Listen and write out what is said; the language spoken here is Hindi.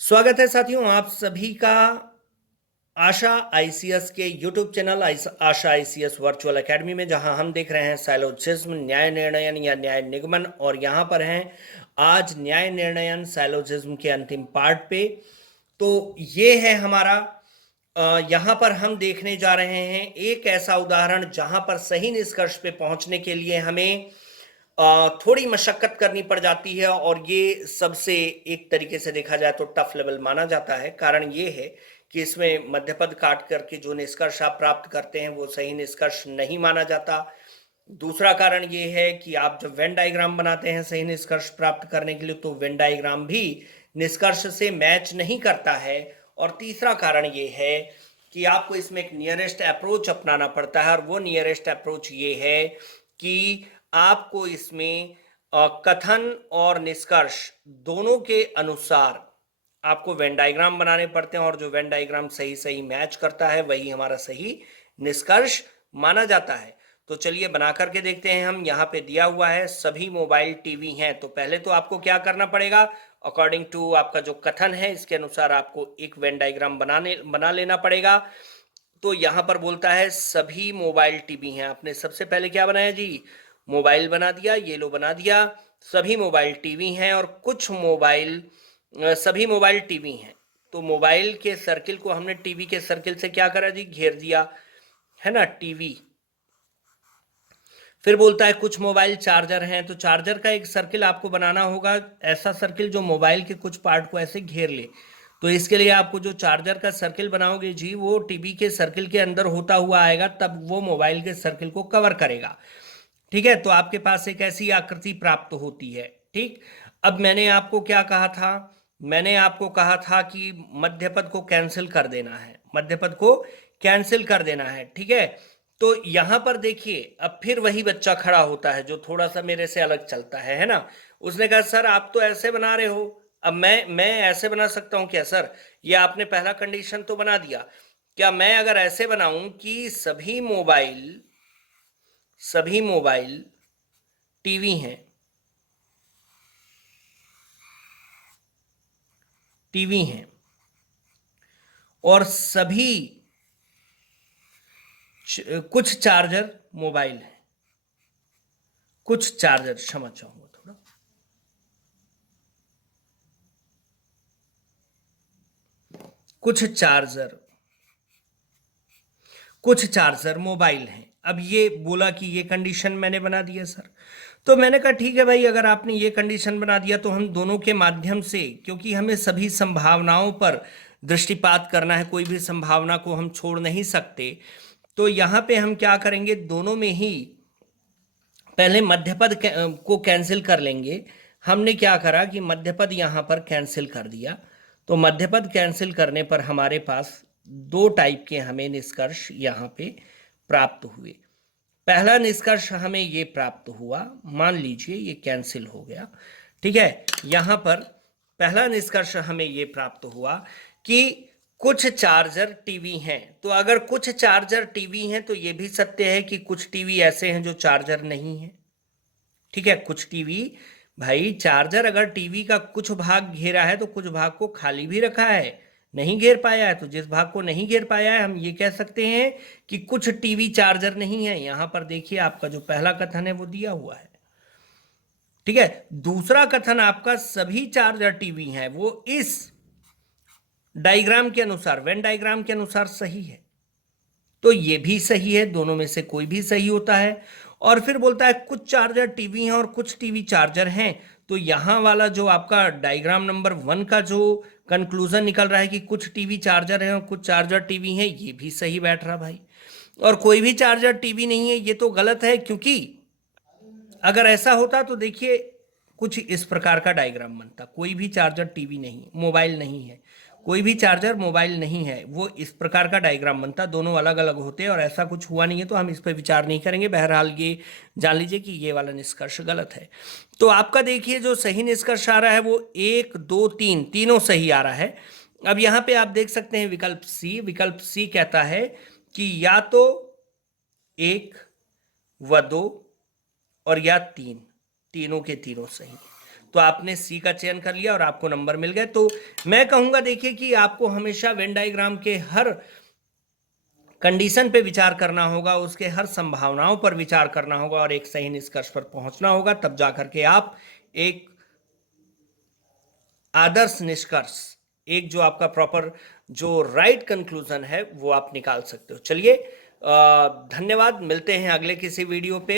स्वागत है साथियों आप सभी का आशा आईसीएस के यूट्यूब चैनल आशा आईसीएस वर्चुअल एकेडमी में, जहां हम देख रहे हैं साइलोजिज्म न्याय निर्णयन या न्याय निगमन। और यहां पर हैं आज न्याय निर्णयन साइलोजिज्म के अंतिम पार्ट पे। तो ये है हमारा यहाँ पर हम देखने जा रहे हैं एक ऐसा उदाहरण जहां पर सही निष्कर्ष पे पहुंचने के लिए हमें थोड़ी मशक्कत करनी पड़ जाती है। और ये सबसे एक तरीके से देखा जाए तो टफ लेवल माना जाता है। कारण ये है कि इसमें मध्यपद काट करके जो निष्कर्ष आप प्राप्त करते हैं वो सही निष्कर्ष नहीं माना जाता। दूसरा कारण ये है कि आप जब वेन डायग्राम बनाते हैं सही निष्कर्ष प्राप्त करने के लिए, तो वेन डायग्राम भी निष्कर्ष से मैच नहीं करता है। और तीसरा कारण ये है कि आपको इसमें एक नियरेस्ट अप्रोच अपनाना पड़ता है, और वो नियरेस्ट अप्रोच ये है कि आपको इसमें कथन और निष्कर्ष दोनों के अनुसार आपको वेन डायग्राम बनाने पड़ते हैं, और जो वेन डायग्राम सही सही मैच करता है वही हमारा सही निष्कर्ष माना जाता है। तो चलिए बना करके देखते हैं हम। यहाँ पे दिया हुआ है सभी मोबाइल टीवी हैं। तो पहले तो आपको क्या करना पड़ेगा, अकॉर्डिंग टू आपका जो कथन है इसके अनुसार आपको एक वेन डायग्राम बना लेना पड़ेगा। तो यहाँ पर बोलता है सभी मोबाइल टीवी हैं। आपने सबसे पहले क्या बनाया जी, मोबाइल बना दिया, ये लो बना दिया। सभी मोबाइल टीवी हैं और कुछ मोबाइल सभी मोबाइल टीवी हैं। तो मोबाइल के सर्किल को हमने टीवी के सर्किल से क्या करा जी, घेर दिया है ना, टीवी। फिर बोलता है कुछ मोबाइल चार्जर हैं। तो चार्जर का एक सर्किल आपको बनाना होगा, ऐसा सर्किल जो मोबाइल के कुछ पार्ट को ऐसे घेर ले। तो इसके लिए आपको जो चार्जर का सर्किल बनाओगे जी, वो टीवी के सर्किल के अंदर होता हुआ आएगा, तब वो मोबाइल के सर्किल को कवर करेगा। ठीक है, तो आपके पास एक ऐसी आकृति प्राप्त होती है। ठीक, अब मैंने आपको क्या कहा था, मैंने आपको कहा था कि मध्यपद को कैंसिल कर देना है, मध्यपद को कैंसिल कर देना है। ठीक है, तो यहां पर देखिए अब फिर वही बच्चा खड़ा होता है जो थोड़ा सा मेरे से अलग चलता है ना। उसने कहा सर आप तो ऐसे बना रहे हो, अब मैं ऐसे बना सकता हूं क्या सर? ये आपने पहला कंडीशन तो बना दिया, क्या मैं अगर ऐसे बनाऊं कि सभी मोबाइल टीवी हैं, टीवी हैं और सभी कुछ चार्जर मोबाइल हैं, कुछ चार्जर, क्षमा चाहूंगा थोड़ा, कुछ चार्जर मोबाइल हैं। अब ये बोला कि ये कंडीशन मैंने बना दिया सर। तो मैंने कहा ठीक है भाई, अगर आपने ये कंडीशन बना दिया तो हम दोनों के माध्यम से, क्योंकि हमें सभी संभावनाओं पर दृष्टिपात करना है, कोई भी संभावना को हम छोड़ नहीं सकते। तो यहां पे हम क्या करेंगे, दोनों में ही पहले मध्यपद को कैंसिल कर लेंगे। हमने क्या करा कि मध्यपद यहां पर कैंसिल कर दिया। तो मध्यपद कैंसिल करने पर हमारे पास दो टाइप के हमें निष्कर्ष यहां पे प्राप्त हुए। पहला निष्कर्ष हमें ये प्राप्त हुआ, मान लीजिए ये कैंसिल हो गया। ठीक है, यहां पर पहला निष्कर्ष हमें ये प्राप्त हुआ कि कुछ चार्जर टीवी हैं। तो अगर कुछ चार्जर टीवी हैं तो ये भी सत्य है कि कुछ टीवी ऐसे हैं जो चार्जर नहीं है। ठीक है, कुछ टीवी, भाई चार्जर अगर टीवी का कुछ भाग घेरा है तो कुछ भाग को खाली भी रखा है, नहीं घेर पाया है। तो जिस भाग को नहीं घेर पाया है हम ये कह सकते हैं कि कुछ टीवी चार्जर नहीं है। यहां पर देखिए आपका जो पहला कथन है वो दिया हुआ है। ठीक है, दूसरा कथन आपका सभी चार्जर टीवी हैं, वो इस डायग्राम के अनुसार, वेन डायग्राम के अनुसार सही है। तो ये भी सही है, दोनों में से कोई भी सही होता है। और फिर बोलता है कुछ चार्जर टीवी हैं और कुछ टीवी चार्जर हैं। तो यहां वाला जो आपका डायग्राम नंबर 1 का जो कंक्लूजन निकल रहा है कि कुछ टीवी चार्जर हैं और कुछ चार्जर टीवी हैं, ये भी सही बैठ रहा भाई। और कोई भी चार्जर टीवी नहीं है, ये तो गलत है, क्योंकि अगर ऐसा होता तो देखिए कुछ इस प्रकार का डायग्राम बनता, कोई भी चार्जर टीवी नहीं, मोबाइल नहीं है, कोई भी चार्जर मोबाइल नहीं है, वो इस प्रकार का डायग्राम बनता, दोनों अलग अलग होते। और ऐसा कुछ हुआ नहीं है तो हम इस पर विचार नहीं करेंगे। बहरहाल ये जान लीजिए कि ये वाला निष्कर्ष गलत है। तो आपका देखिए जो सही निष्कर्ष आ रहा है वो 1 2 3 तीनों सही आ रहा है। अब यहाँ पे आप देख सकते हैं विकल्प सी कहता है कि या तो 1 व 2 और या 3, तीनों के तीनों सही। तो आपने सी का चयन कर लिया और आपको नंबर मिल गए। तो मैं कहूँगा देखिए कि आपको हमेशा वेन डायग्राम के हर कंडीशन पे विचार करना होगा, उसके हर संभावनाओं पर विचार करना होगा और एक सही निष्कर्ष पर पहुंचना होगा, तब जाकर के आप एक आदर्श निष्कर्ष, एक जो आपका प्रॉपर जो राइट कंक्लूजन है वो आप निकाल सकते हो। चलिए धन्यवाद, मिलते हैं अगले किसी वीडियो पे।